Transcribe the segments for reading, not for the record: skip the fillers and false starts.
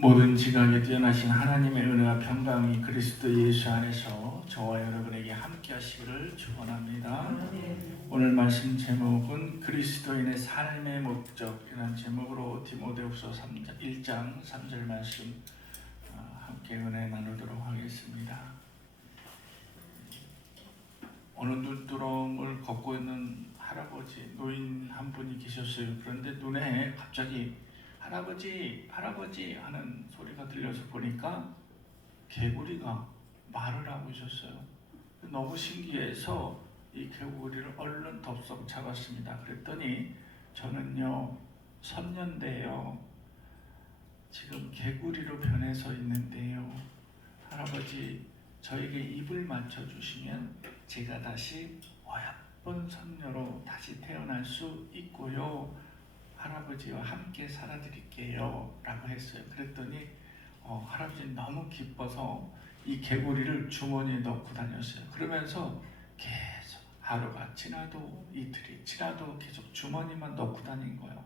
모든 지각에 뛰어나신 하나님의 은혜와 평강이 그리스도 예수 안에서 저와 여러분에게 함께 하시기를 축원합니다. 오늘 말씀 제목은 그리스도인의 삶의 목적이라는 제목으로 디모데후서 1장 3절 말씀 함께 은혜 나누도록 하겠습니다. 어느 눈두렁을 걷고 있는 할아버지, 노인 한 분이 계셨어요. 그런데 눈에 갑자기 할아버지, 할아버지 하는 소리가 들려서 보니까 개구리가 말을 하고 있었어요. 너무 신기해서 이 개구리를 얼른 덥석 잡았습니다. 그랬더니 저는요, 선녀인데요, 지금 개구리로 변해서 있는데요, 할아버지 저에게 입을 맞춰주시면 제가 다시 어여쁜 선녀로 다시 태어날 수 있고요, 할아버지와 함께 살아드릴게요 라고 했어요. 그랬더니 할아버지는 너무 기뻐서 이 개구리를 주머니에 넣고 다녔어요. 그러면서 계속 하루가 지나도 이틀이 지나도 계속 주머니만 넣고 다닌 거예요.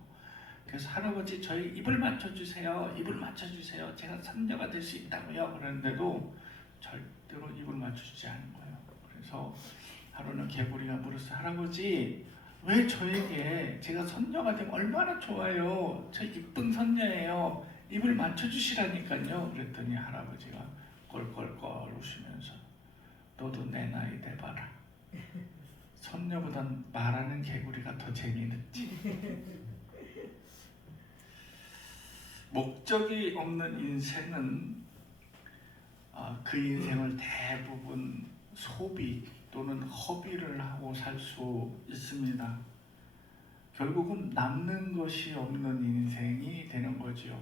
그래서 할아버지 저희 입을 맞춰주세요, 입을 맞춰주세요, 제가 선녀가 될 수 있다고요. 그런데도 절대로 입을 맞춰주지 않은 거예요. 그래서 하루는 개구리가 물었어요. 할아버지 왜 저에게, 제가 선녀가 되면 얼마나 좋아요, 저 이쁜 선녀예요, 입을 맞춰주시라니까요. 그랬더니 할아버지가 꼴꼴꼴 웃으면서 너도 내 나이 돼봐라, 선녀보단 말하는 개구리가 더 재미있지. 목적이 없는 인생은 그 인생을 대부분 소비 또는 허비를 하고 살 수 있습니다. 결국은 남는 것이 없는 인생이 되는 거죠.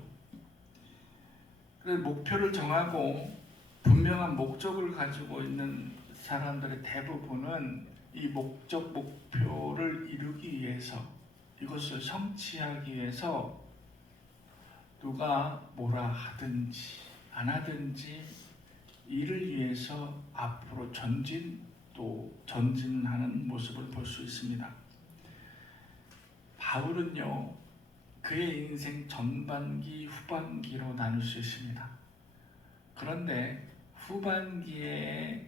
그래서 목표를 정하고 분명한 목적을 가지고 있는 사람들의 대부분은 이 목표를 이루기 위해서, 이것을 성취하기 위해서 누가 뭐라 하든지 안 하든지 이를 위해서 앞으로 전진하는 모습을 볼 수 있습니다. 바울은요, 그의 인생 전반기, 후반기로 나눌 수 있습니다. 그런데 후반기에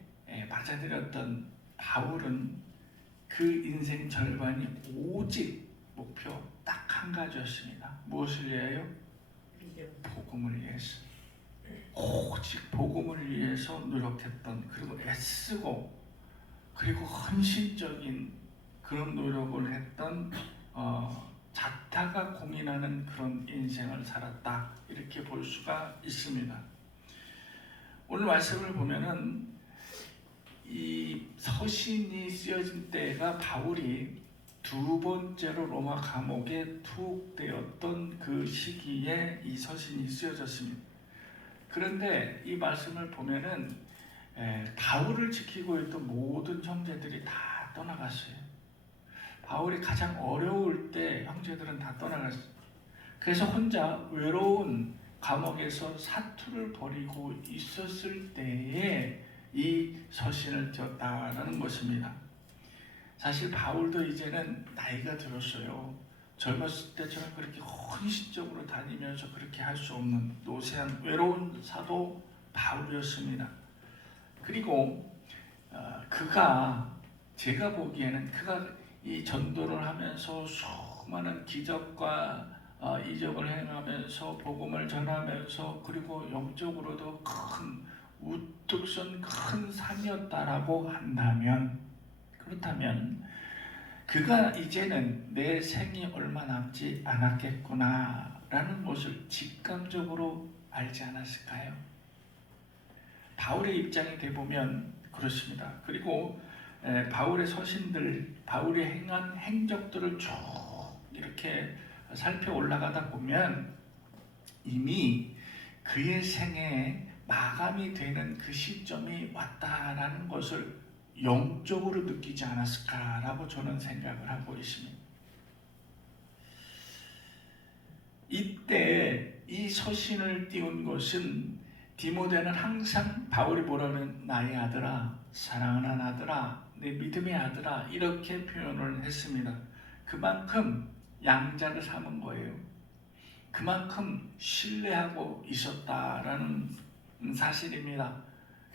맞아들였던 바울은 그 인생 절반이 오직 목표 딱 한 가지였습니다. 무엇을 위하여? 복음을 위해서. 오직 복음을 위해서 노력했던, 그리고 애쓰고 그리고 헌신적인 그런 노력을 했던 자타가 공인하는 그런 인생을 살았다, 이렇게 볼 수가 있습니다. 오늘 말씀을 보면은 이 서신이 쓰여진 때가 바울이 두 번째로 로마 감옥에 투옥되었던 그 시기에 이 서신이 쓰여졌습니다. 그런데 이 말씀을 보면은 바울을 지키고 있던 모든 형제들이 다 떠나갔어요. 바울이 가장 어려울 때 형제들은 다 떠나갔어요. 그래서 혼자 외로운 감옥에서 사투를 벌이고 있었을 때에 이 서신을 띄었다라는 것입니다. 사실 바울도 이제는 나이가 들었어요. 젊었을 때처럼 그렇게 헌신적으로 다니면서 그렇게 할 수 없는 노쇠한 외로운 사도 바울이었습니다. 그리고 제가 보기에는 그가 이 전도를 하면서 수많은 기적과 이적을 행하면서 복음을 전하면서 그리고 영적으로도 큰 우뚝 선 큰 산이었다라고 한다면, 그렇다면 그가 이제는 내 생이 얼마 남지 않았겠구나 라는 것을 직감적으로 알지 않았을까요? 바울의 입장이 돼보면 그렇습니다. 그리고 바울의 서신들, 바울이 행한 행적들을 쭉 이렇게 살펴 올라가다 보면 이미 그의 생에 마감이 되는 그 시점이 왔다라는 것을 영적으로 느끼지 않았을까라고 저는 생각을 하고 있습니다. 이때 이 서신을 띄운 것은 디모데는 항상 바울이 뭐라는, 나의 아들아, 사랑하는 아들아, 내 믿음의 아들아, 이렇게 표현을 했습니다. 그만큼 양자를 삼은 거예요. 그만큼 신뢰하고 있었다라는 사실입니다.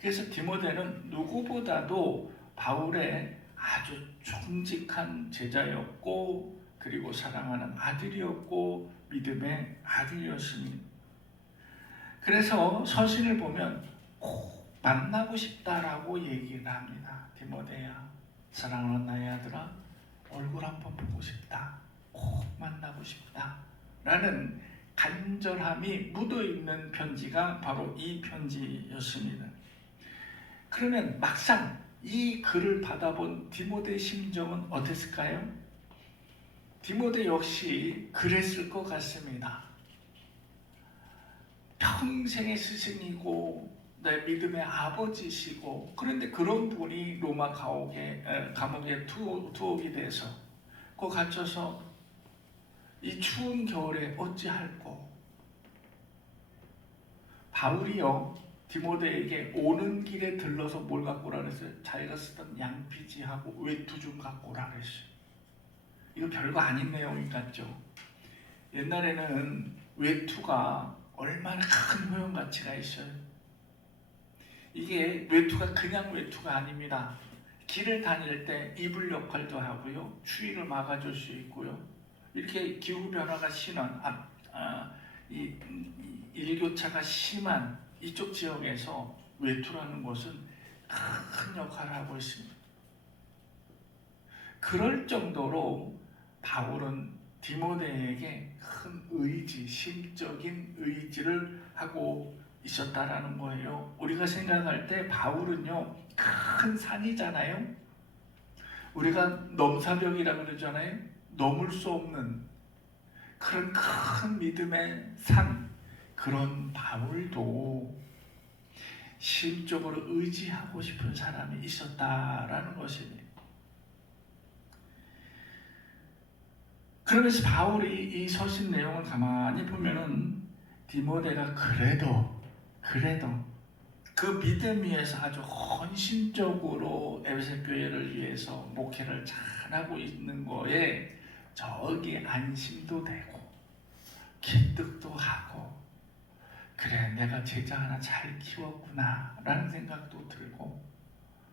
그래서 디모데는 누구보다도 바울의 아주 정직한 제자였고, 그리고 사랑하는 아들이었고, 믿음의 아들이었습니다. 그래서 서신을 보면 꼭 만나고 싶다라고 얘기를 합니다. 디모데야, 사랑하는 나의 아들아, 얼굴 한번 보고 싶다, 꼭 만나고 싶다 라는 간절함이 묻어있는 편지가 바로 이 편지였습니다. 그러면 막상 이 글을 받아본 디모데의 심정은 어땠을까요? 디모데 역시 그랬을 것 같습니다. 평생의 스승이고 내 믿음의 아버지시고, 그런데 그런 분이 로마 감옥에 투옥이 돼서 그 갇혀서 이 추운 겨울에 어찌할꼬. 바울이요, 디모데에게 오는 길에 들러서 뭘 갖고 오라 그랬어요? 자기가 쓰던 양피지하고 외투 좀 갖고 오라 그랬어요. 이거 별거 아닌 내용 같죠? 옛날에는 외투가 얼마나 큰 효용 가치가 있어요. 이게 외투가 그냥 외투가 아닙니다. 길을 다닐 때 이불 역할도 하고요, 추위를 막아줄 수 있고요, 이렇게 기후 변화가 심한 이 일교차가 심한 이쪽 지역에서 외투라는 것은 큰 역할을 하고 있습니다. 그럴 정도로 바울은 디모데에게 큰 의지, 심적인 의지를 하고 있었다라는 거예요. 우리가 생각할 때 바울은요, 큰 산이잖아요. 우리가 넘사벽이라고 그러잖아요. 넘을 수 없는 그런 큰 믿음의 산, 그런 바울도 심적으로 의지하고 싶은 사람이 있었다라는 것입니다. 그러면서 바울이 이 서신 내용을 가만히 보면은 디모데가 그래도 그 믿음 위에서 아주 헌신적으로 에베소 교회를 위해서 목회를 잘하고 있는 거에 저기 안심도 되고 기특도 하고, 그래 내가 제자 하나 잘 키웠구나 라는 생각도 들고,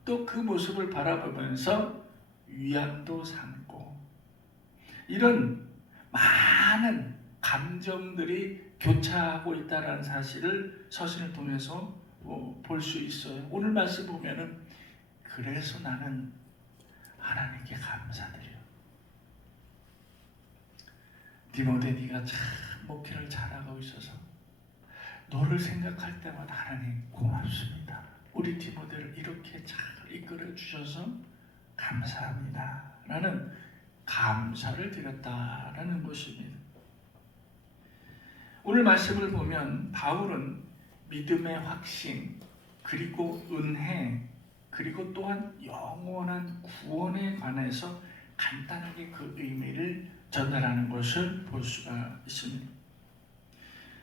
또 그 모습을 바라보면서 위안도 삼고, 이런 많은 감정들이 교차하고 있다는 사실을 서신을 통해서 볼 수 있어요. 오늘 말씀 보면은 그래서 나는 하나님께 감사드려. 디모데, 네가 참 목회를 잘하고 있어서 너를 생각할 때마다 하나님 고맙습니다. 우리 디모데를 이렇게 잘 이끌어 주셔서 감사합니다 라는 감사를 드렸다라는 것입니다. 오늘 말씀을 보면 바울은 믿음의 확신, 그리고 은혜, 그리고 또한 영원한 구원에 관해서 간단하게 그 의미를 전달하는 것을 볼 수가 있습니다.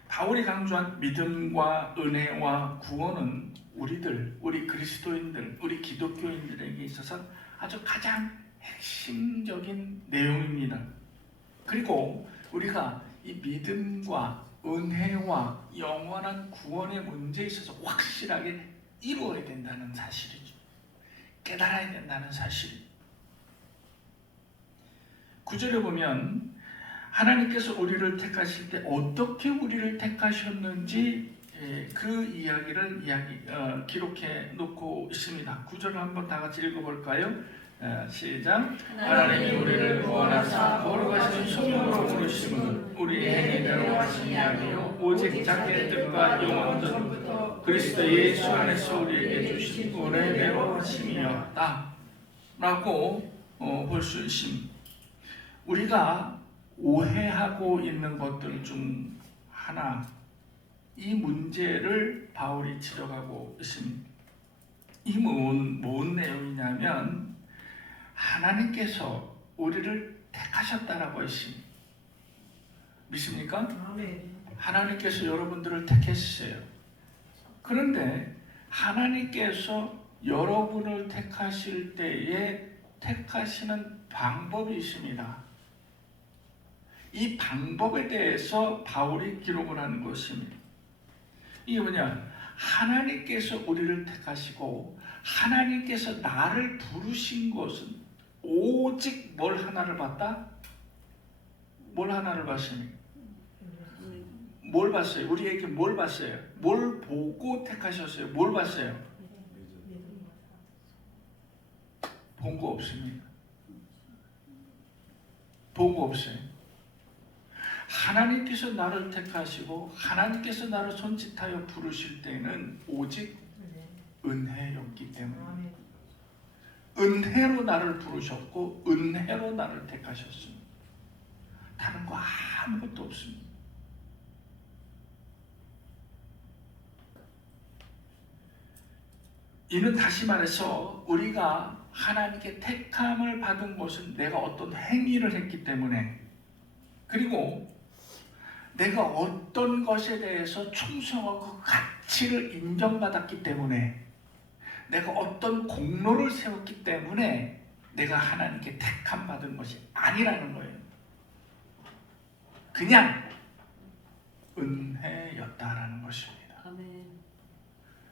바울이 강조한 믿음과 은혜와 구원은 우리 그리스도인들, 우리 기독교인들에게 있어서 아주 가장 핵심적인 내용입니다. 그리고 우리가 이 믿음과 은혜와 영원한 구원의 문제에 있어서 확실하게 이루어야 된다는 사실이죠. 깨달아야 된다는 사실이죠. 9절에 보면 하나님께서 우리를 택하실 때 어떻게 우리를 택하셨는지 그 이야기를 기록해 놓고 있습니다. 9절을 한번 다 같이 읽어볼까요? 시작. 하나님이 우리를 구원하사 거룩하신 소명으로 부르심은 우리 행위대로 하심이 아니요 오직 자기의 뜻과 영원전부터 그리스도 예수 안에서 우리에게 주신 은혜대로 하심이었다 라고 볼 수 있습니다. 우리가 오해하고 있는 것들 중 하나, 이 문제를 바울이 지적하고 있습니다. 이 뭔 내용이냐면 하나님께서 우리를 택하셨다라고 했습니다. 믿습니까? 아멘. 하나님께서 여러분들을 택했어요. 그런데 하나님께서 여러분을 택하실 때에 택하시는 방법이 있습니다. 이 방법에 대해서 바울이 기록을 하는 것입니다. 이게 뭐냐? 하나님께서 우리를 택하시고 하나님께서 나를 부르신 것은 오직 뭘 하나를 봤다? 뭘 하나를 봤습니까? 뭘 봤어요? 우리에게 뭘 봤어요? 뭘 보고 택하셨어요? 뭘 봤어요? 본 거 없습니다. 본 거 없어요. 하나님께서 나를 택하시고 하나님께서 나를 손짓하여 부르실 때는 오직 은혜였기 때문에 은혜로 나를 부르셨고 은혜로 나를 택하셨습니다. 다른 거 아무것도 없습니다. 이는 다시 말해서 우리가 하나님께 택함을 받은 것은 내가 어떤 행위를 했기 때문에, 그리고 내가 어떤 것에 대해서 충성하고 그 가치를 인정받았기 때문에, 내가 어떤 공로를 세웠기 때문에 내가 하나님께 택함 받은 것이 아니라는 거예요. 그냥 은혜였다라는 것입니다. 아멘.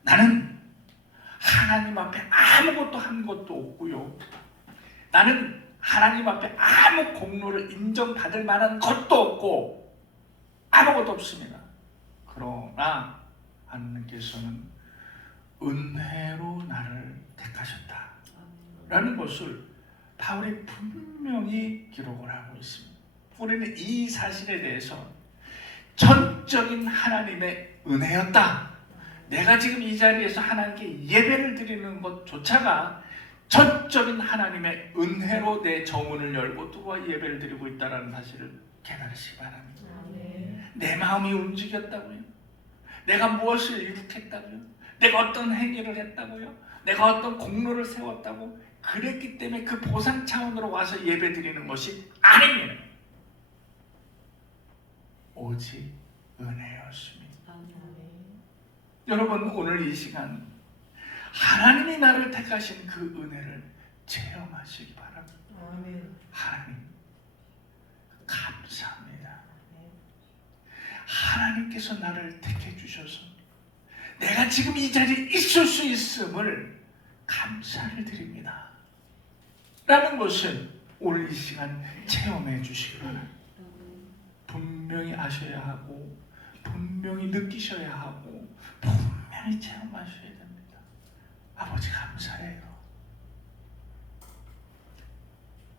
나는 하나님 앞에 아무것도 한 것도 없고요. 나는 하나님 앞에 아무 공로를 인정받을 만한 것도 없고 아무것도 없습니다. 그러나 하나님께서는 은혜로 나를 택하셨다라는 것을 바울이 분명히 기록을 하고 있습니다. 우리는 이 사실에 대해서 전적인 하나님의 은혜였다. 내가 지금 이 자리에서 하나님께 예배를 드리는 것조차가 전적인 하나님의 은혜로 내 정문을 열고 누가 예배를 드리고 있다는 사실을 깨달으시기 바랍니다. 내 마음이 움직였다고요? 내가 무엇을 이룩했다고요? 내가 어떤 행위를 했다고요? 내가 어떤 공로를 세웠다고? 그랬기 때문에 그 보상 차원으로 와서 예배 드리는 것이 아닙니다. 오직 은혜였습니다. 여러분, 오늘 이 시간 하나님이 나를 택하신 그 은혜를 체험하시기 바랍니다. 하나님 감사합니다. 하나님께서 나를 택해 주셔서 내가 지금 이 자리에 있을 수 있음을 감사를 드립니다 라는 것을 오늘 이 시간 체험해 주시기 바랍니다. 분명히 아셔야 하고 분명히 느끼셔야 하고 분명히 체험하셔야 됩니다. 아버지 감사해요.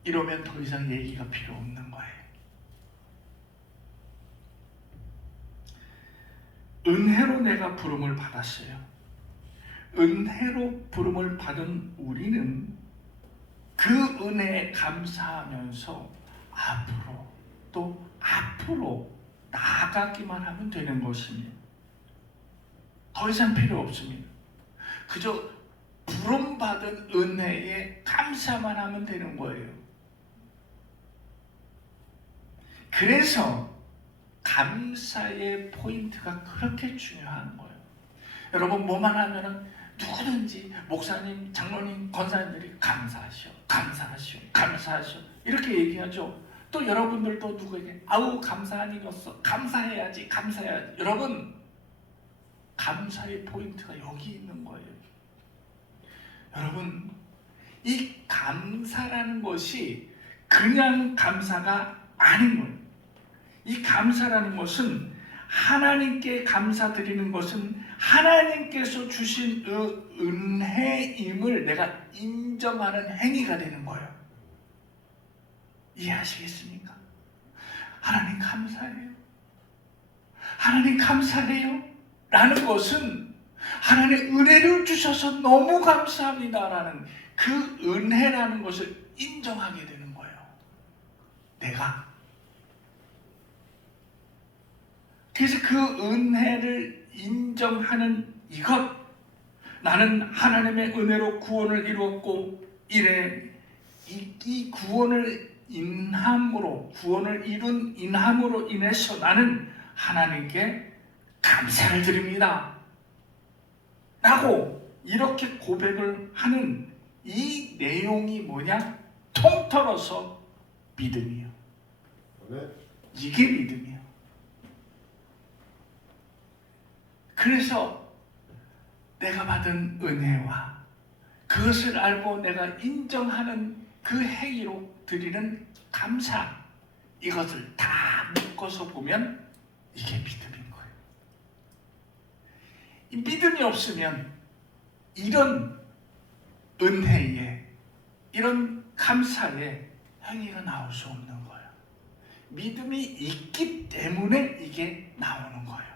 이러면 더 이상 얘기가 필요 없는 거예요. 은혜로 내가 부름을 받았어요. 은혜로 부름을 받은 우리는 그 은혜에 감사하면서 앞으로 또 앞으로 나아가기만 하면 되는 것입니다. 더 이상 필요 없습니다. 그저 부름받은 은혜에 감사만 하면 되는 거예요. 그래서 감사의 포인트가 그렇게 중요한 거예요. 여러분, 뭐만 하면은 누구든지 목사님, 장로님, 권사님들이 감사하시오, 감사하시오, 감사하시오 이렇게 얘기하죠. 또 여러분들도 누구에게 아우 감사한 일이었어, 감사해야지, 감사해야지. 여러분, 감사의 포인트가 여기 있는 거예요. 여러분, 이 감사라는 것이 그냥 감사가 아닌 거예요. 이 감사라는 것은 하나님께 감사드리는 것은 하나님께서 주신 그 은혜임을 내가 인정하는 행위가 되는 거예요. 이해하시겠습니까? 하나님 감사해요. 하나님 감사해요. 라는 것은 하나님 은혜를 주셔서 너무 감사합니다라는 그 은혜라는 것을 인정하게 되는 거예요. 내가. 그래서 그 은혜를 인정하는 이것, 나는 하나님의 은혜로 구원을 이루었고 이래 이 구원을 구원을 이룬 인함으로 인해서 나는 하나님께 감사를 드립니다 라고 이렇게 고백을 하는 이 내용이 뭐냐? 통틀어서 믿음이에요. 이게 믿음이에요. 그래서 내가 받은 은혜와 그것을 알고 내가 인정하는 그 행위로 드리는 감사, 이것을 다 묶어서 보면 이게 믿음인 거예요. 이 믿음이 없으면 이런 은혜에, 이런 감사에 행위가 나올 수 없는 거예요. 믿음이 있기 때문에 이게 나오는 거예요.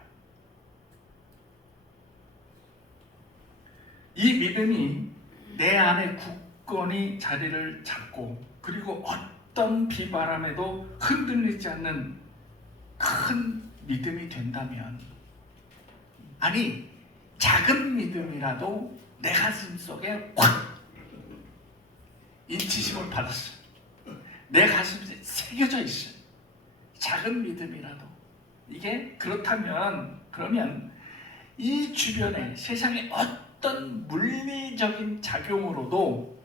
이 믿음이 내 안에 굳건히 자리를 잡고, 그리고 어떤 비바람에도 흔들리지 않는 큰 믿음이 된다면, 아니 작은 믿음이라도 내 가슴 속에 확 인치심을 받았어요. 내 가슴에 새겨져 있어요. 작은 믿음이라도. 이게 그렇다면, 그러면 이 주변에 세상에 어떤 물리적인 작용으로도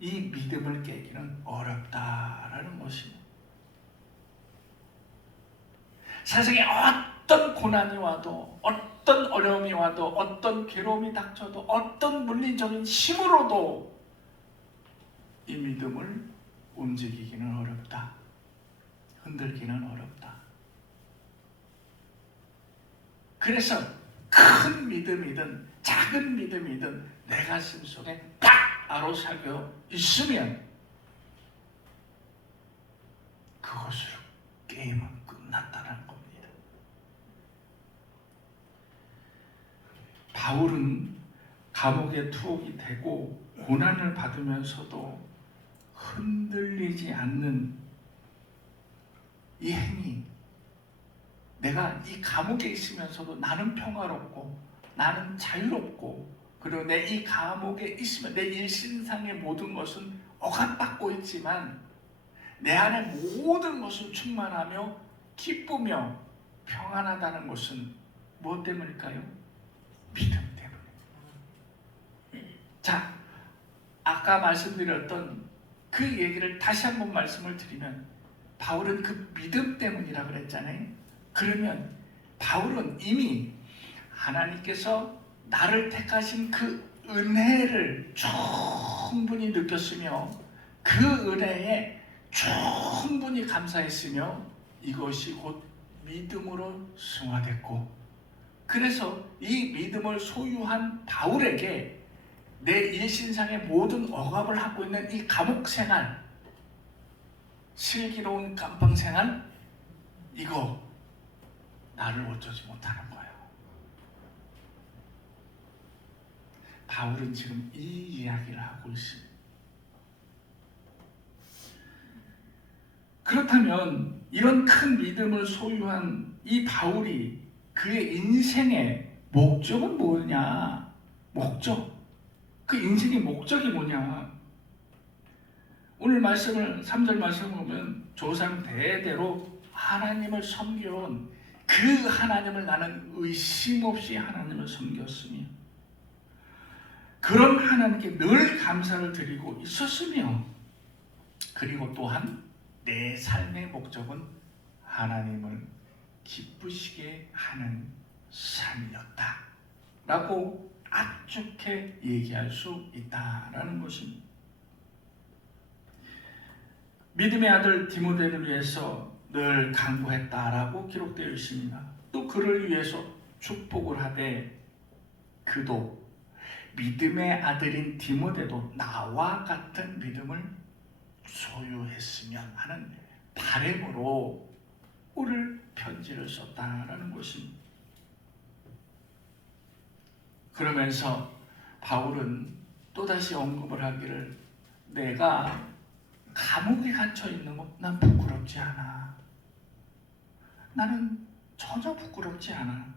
이 믿음을 깨기는 어렵다라는 것입니다. 세상에 어떤 고난이 와도, 어떤 어려움이 와도, 어떤 괴로움이 닥쳐도, 어떤 물리적인 힘으로도 이 믿음을 움직이기는 어렵다. 흔들기는 어렵다. 그래서 큰 믿음이든 작은 믿음이든 내 가슴 속에 딱 아로사겨 있으면 그것으로 게임은 끝났다는 겁니다. 바울은 감옥에 투옥이 되고 고난을 받으면서도 흔들리지 않는 이 행위, 내가 이 감옥에 있으면서도 나는 평화롭고 나는 자유롭고, 그리고 내 이 감옥에 있으면 내 일신상의 모든 것은 억압받고 있지만 내 안에 모든 것은 충만하며 기쁘며 평안하다는 것은 무엇 때문일까요? 믿음 때문에. 자, 아까 말씀드렸던 그 얘기를 다시 한번 말씀을 드리면, 바울은 그 믿음 때문이라 그랬잖아요. 그러면 바울은 이미 하나님께서 나를 택하신 그 은혜를 충분히 느꼈으며 그 은혜에 충분히 감사했으며 이것이 곧 믿음으로 승화됐고, 그래서 이 믿음을 소유한 바울에게 내 일신상의 모든 억압을 하고 있는 이 감옥 생활, 슬기로운 감방 생활, 이거 나를 어쩌지 못하는 거예요. 바울은 지금 이 이야기를 하고 있습니다. 그렇다면 이런 큰 믿음을 소유한 이 바울이 그의 인생의 목적은 뭐냐? 목적. 그 인생의 목적이 뭐냐? 오늘 말씀을 3절 말씀을 보면 조상 대대로 하나님을 섬겨온 그 하나님을 나는 의심 없이 하나님을 섬겼으며 그런 하나님께 늘 감사를 드리고 있었으며, 그리고 또한 내 삶의 목적은 하나님을 기쁘시게 하는 삶이었다 라고 압축해 얘기할 수 있다라는 것입니다. 믿음의 아들 디모데를 위해서 늘 간구했다라고 기록되어 있습니다. 또 그를 위해서 축복을 하되 그도 믿음의 아들인 디모데도 나와 같은 믿음을 소유했으면 하는 바람으로 오늘 편지를 썼다라는 것입니다. 그러면서 바울은 또다시 언급을 하기를, 내가 감옥에 갇혀 있는 것 난 부끄럽지 않아. 나는 전혀 부끄럽지 않아.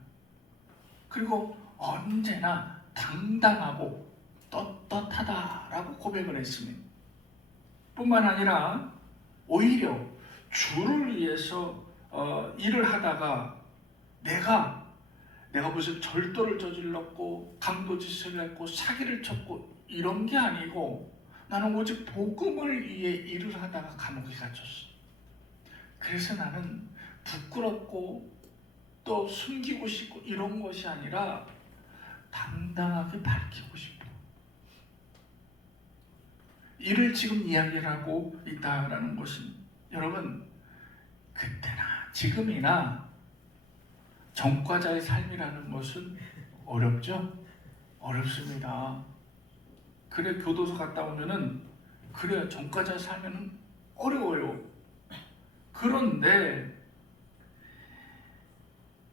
그리고 언제나 당당하고 떳떳하다라고 고백을 했습니다. 뿐만 아니라 오히려 주를 위해서 일을 하다가 내가 무슨 절도를 저질렀고 강도짓을 했고 사기를 쳤고 이런 게 아니고 나는 오직 복음을 위해 일을 하다가 감옥에 갇혔어. 그래서 나는 부끄럽고 또 숨기고 싶고 이런 것이 아니라 당당하게 밝히고 싶어. 이를 지금 이야기를 하고 있다라는 것은, 여러분, 그때나 지금이나 전과자의 삶이라는 것은 어렵죠? 어렵습니다. 그래, 교도소 갔다 오면은, 그래, 전과자 살면은 어려워요. 그런데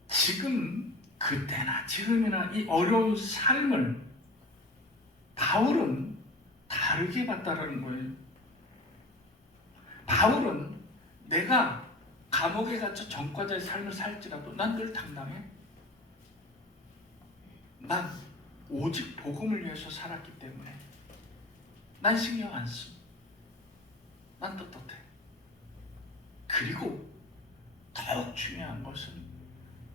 지금, 그때나 지금이나 이 어려운 삶을 바울은 다르게 봤다라는 거예요. 바울은 내가 감옥에 갇혀 전과자의 삶을 살지라도 난 늘 당당해. 난 오직 복음을 위해서 살았기 때문에 난 신경 안 써. 난 떳떳해. 그리고 더욱 중요한 것은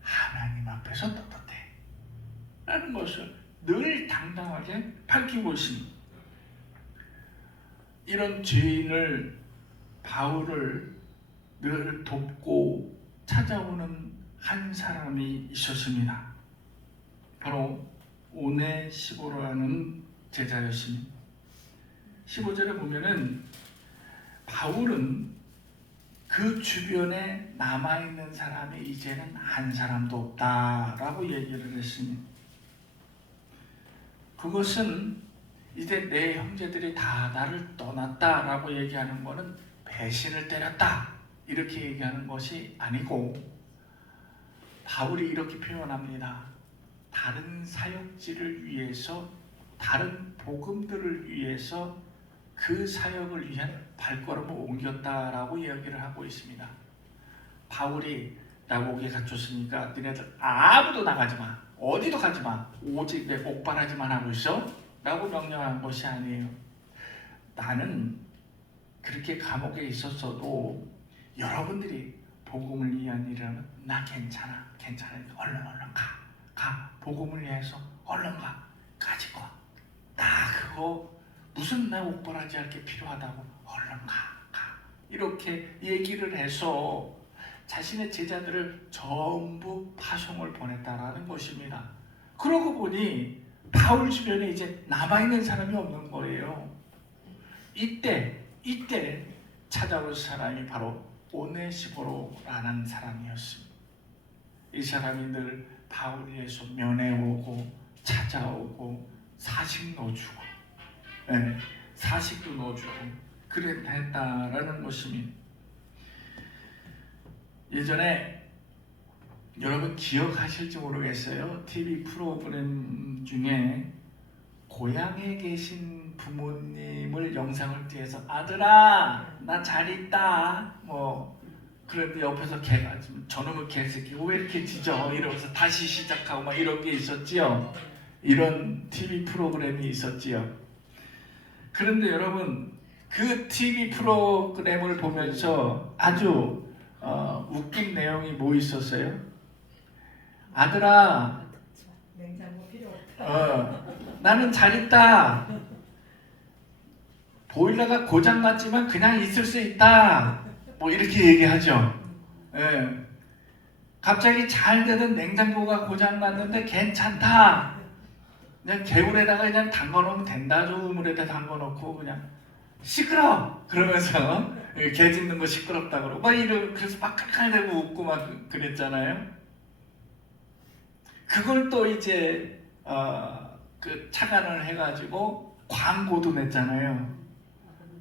하나님 앞에서 떳떳해 라는 것을 늘 당당하게 밝히고 있습니다. 이런 죄인을, 바울을 늘 돕고 찾아오는 한 사람이 있었습니다. 바로 오네시보라는 제자였습니다. 15절에 보면은 바울은 그 주변에 남아있는 사람이 이제는 한 사람도 없다라고 얘기를 했습니다. 그것은 이제 내 형제들이 다 나를 떠났다라고 얘기하는 것은 배신을 때렸다 이렇게 얘기하는 것이 아니고, 바울이 이렇게 표현합니다. 다른 사역지를 위해서, 다른 복음들을 위해서 그 사역을 위한 발걸음을 옮겼다라고 이야기를 하고 있습니다. 바울이 나옥에 갇혔으니까 너네들 아무도 나가지 마, 어디도 가지 마, 오직 내 옥바라지만 하고 있어 라고 명령한 것이 아니에요. 나는 그렇게 감옥에 있었어도 여러분들이 복음을 위한 일이라면 나 괜찮아, 얼른 가, 복음을 위해서 얼른 가, 가지고 나 그거 무슨 나 옥바라지 할 게 필요하다고, 얼른 가 이렇게 얘기를 해서 자신의 제자들을 전부 파송을 보냈다라는 것입니다. 그러고 보니 바울 주변에 이제 남아있는 사람이 없는 거예요. 이때 찾아올 사람이 바로 오네시보로라는 사람이었습니다. 이 사람이 늘 바울을 위해서 면회오고 찾아오고 사식 넣어주고, 사식도 넣어주고 그랬다라는 것입니다. 예전에 여러분 기억하실지 모르겠어요. TV 프로그램 중에 고향에 계신 부모님을 영상을 띄워서 아들아 나 잘 있다 그런데 옆에서 걔가 저놈의 개새끼 왜 이렇게 짖어 이러면서 다시 시작하고 막 이런 게 있었지요. 이런 TV 프로그램이 있었지요. 그런데 여러분, 그 TV 프로그램을 보면서 아주 웃긴 내용이 뭐 있었어요? 아들아, 냉장고 필요 없다. 나는 잘 있다. 보일러가 고장 났지만 그냥 있을 수 있다. 뭐 이렇게 얘기하죠. 예. 갑자기 잘 되던 냉장고가 고장 났는데 괜찮다. 그냥 개울에다가 그냥 담궈놓으면 된다. 우물에다 담궈놓고 그냥 시끄러. 그러면서 개 짖는 거 시끄럽다 그러고 막 그래서 막 칼칼대고 웃고 막 그랬잖아요. 그걸 또 이제 그 착안을 해가지고 광고도 냈잖아요.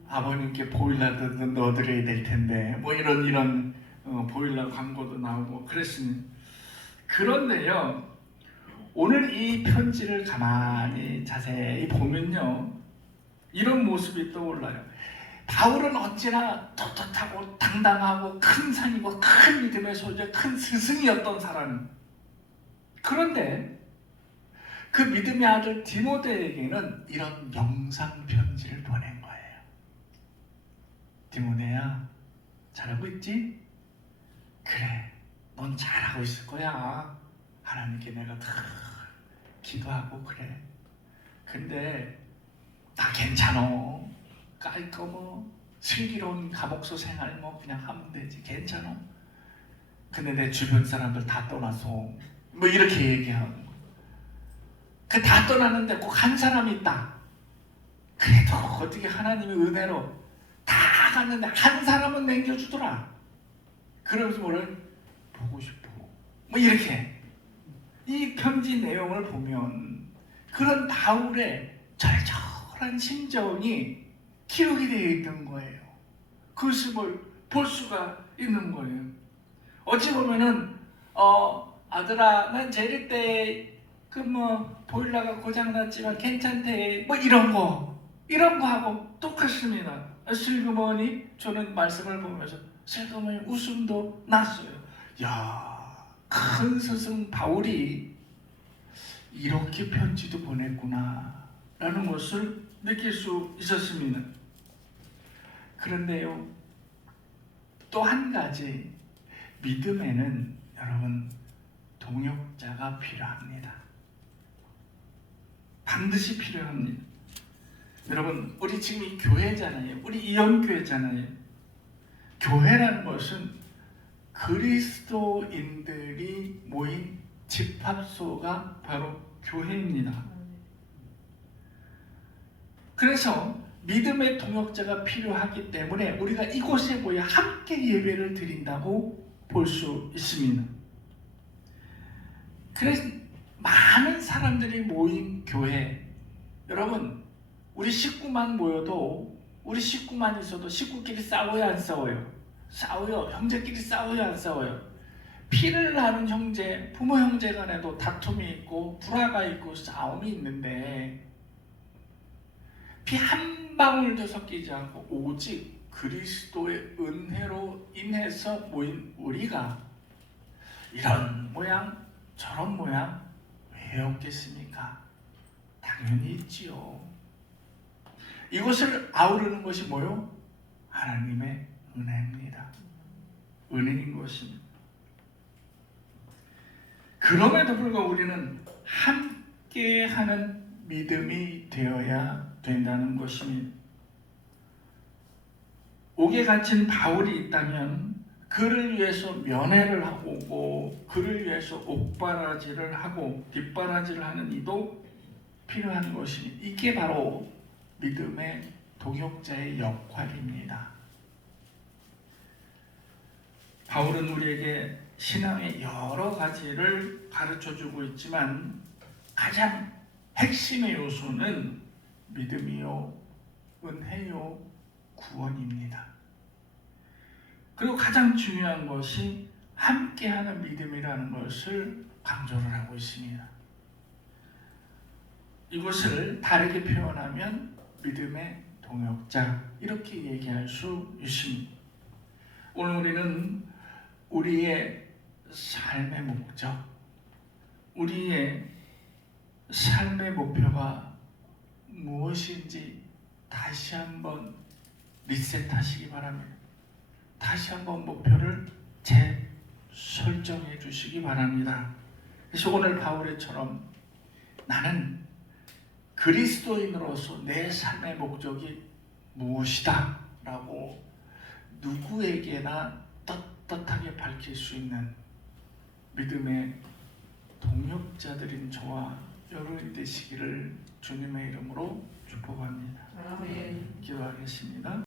아버님께 보일러도 넣어드려야 될 텐데 뭐 이런 보일러 광고도 나오고 그랬습니다. 그런데요, 오늘 이 편지를 가만히 자세히 보면요, 이런 모습이 떠올라요. 바울은 언제나 떳떳하고 당당하고 큰 산이고 큰 믿음의 소유자, 큰 스승이었던 사람. 그런데 그 믿음의 아들 디모데에게는 이런 영상 편지를 보낸 거예요. 디모데야, 잘하고 있지? 그래, 넌 잘하고 있을 거야. 하나님께 내가 다 기도하고 그래. 근데 나 괜찮어. 깔끔어. 슬기로운 감옥소 생활 뭐 그냥 하면 되지, 괜찮아. 근데 내 주변 사람들 다 떠나서 뭐 이렇게 얘기하고, 그 다 떠나는데 꼭 한 사람이 있다. 그래도 어떻게 하나님의 은혜로 다 갔는데 한 사람은 남겨주더라. 그러면서 뭐를 보고 싶어. 뭐 이렇게 이 편지 내용을 보면 그런 바울의 절절한 심정이 기록이 되어 있는 거예요. 그 모습을 볼 수가 있는 거예요. 어찌 보면은 아들아, 난 제리 때 그 뭐 보일러가 고장났지만 괜찮대, 뭐 이런 거 하고 똑같습니다. 슬그머니 저는 말씀을 보면서 슬그머니 웃음도 났어요. 야, 큰 스승 바울이 이렇게 편지도 보냈구나 라는 것을 느낄 수 있었습니다. 그런데요, 또 한 가지, 믿음에는 여러분 동역자가 필요합니다. 반드시 필요합니다. 여러분, 우리 지금 이 교회잖아요. 우리 이연교회잖아요. 교회라는 것은 그리스도인들이 모인 집합소가 바로 교회입니다. 그래서 믿음의 동역자가 필요하기 때문에 우리가 이곳에 모여 함께 예배를 드린다고 볼 수 있습니다. 그래서 많은 사람들이 모인 교회, 여러분, 우리 식구만 모여도, 우리 식구만 있어도 식구끼리 싸워요, 안 싸워요? 싸워요. 형제끼리 싸워요, 안 싸워요? 피를 나눈 형제, 부모 형제 간에도 다툼이 있고 불화가 있고 싸움이 있는데, 피 한 방울도 섞이지 않고 오직 그리스도의 은혜로 인해서 모인 우리가 이런 모양 저런 모양 왜 없겠습니까? 당연히 있지요. 이것을 아우르는 것이 뭐요? 하나님의 은혜입니다. 은혜인 것입니다. 그럼에도 불구하고 우리는 함께하는 믿음이 되어야 된다는 것입니다. 옥에 갇힌 바울이 있다면 그를 위해서 면회를 하고 그를 위해서 옥바라지를 하고 뒷바라지를 하는 이도 필요한 것입니다. 이게 바로 믿음의 동역자의 역할입니다. 바울은 우리에게 신앙의 여러 가지를 가르쳐주고 있지만 가장 핵심의 요소는 믿음이요, 은혜요, 구원입니다. 그리고 가장 중요한 것이 함께하는 믿음이라는 것을 강조를 하고 있습니다. 이것을 다르게 표현하면 믿음의 동역자, 이렇게 얘기할 수 있습니다. 오늘 우리는 우리의 삶의 목적, 우리의 삶의 목표가 무엇인지 다시 한번 리셋하시기 바랍니다. 다시 한번 목표를 재설정해 주시기 바랍니다. 그래서 오늘 바울의처럼 나는 그리스도인으로서 내 삶의 목적이 무엇이다 라고 누구에게나 떳떳하게 밝힐 수 있는 믿음의 동역자들인 저와 여러분이 되시기를 주님의 이름으로 축복합니다. 아멘. 기도하겠습니다.